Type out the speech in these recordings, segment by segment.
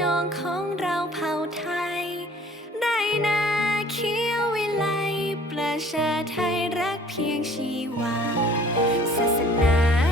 นองของเราเผ่าไทย ได้นาเขีววิไลประชาไทยรักเพียงชีวาศาสนา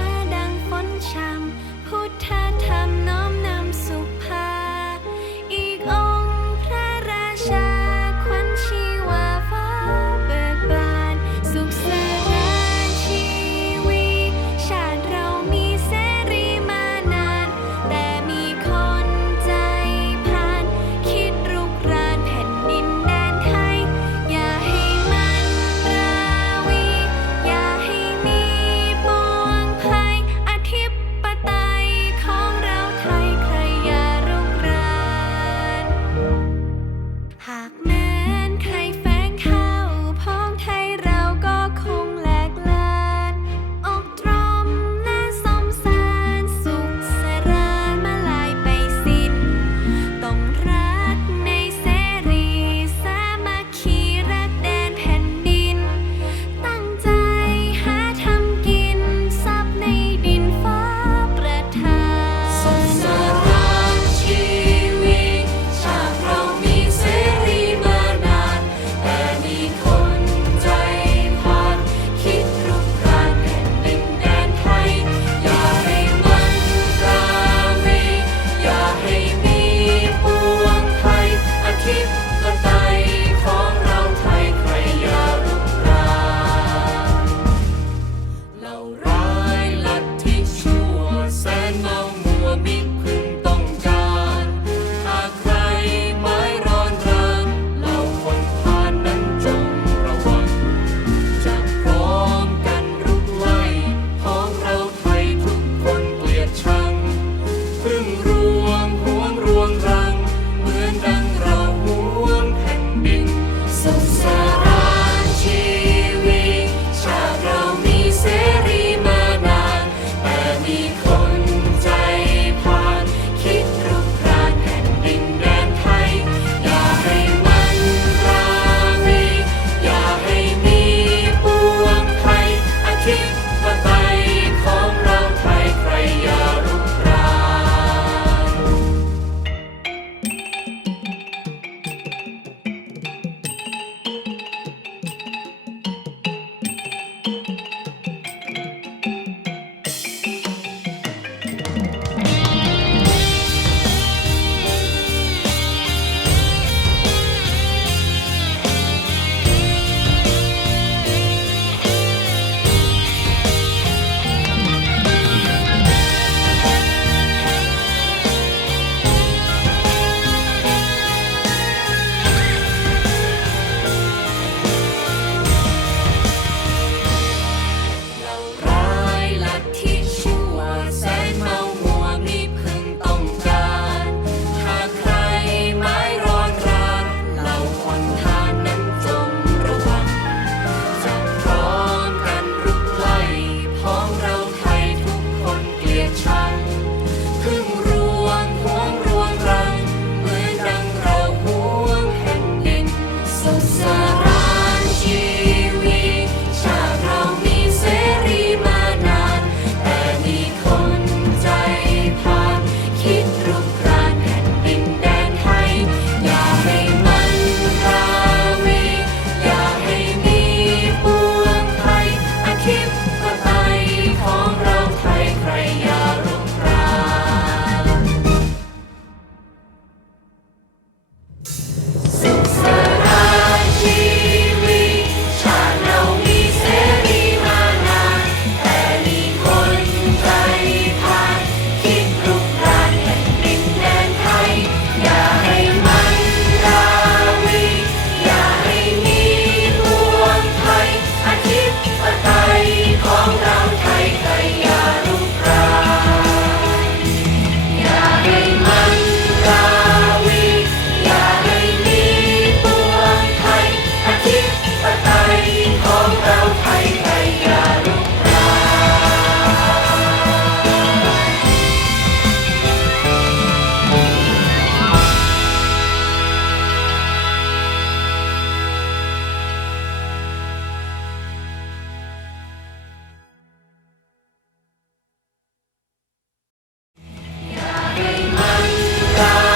Bye.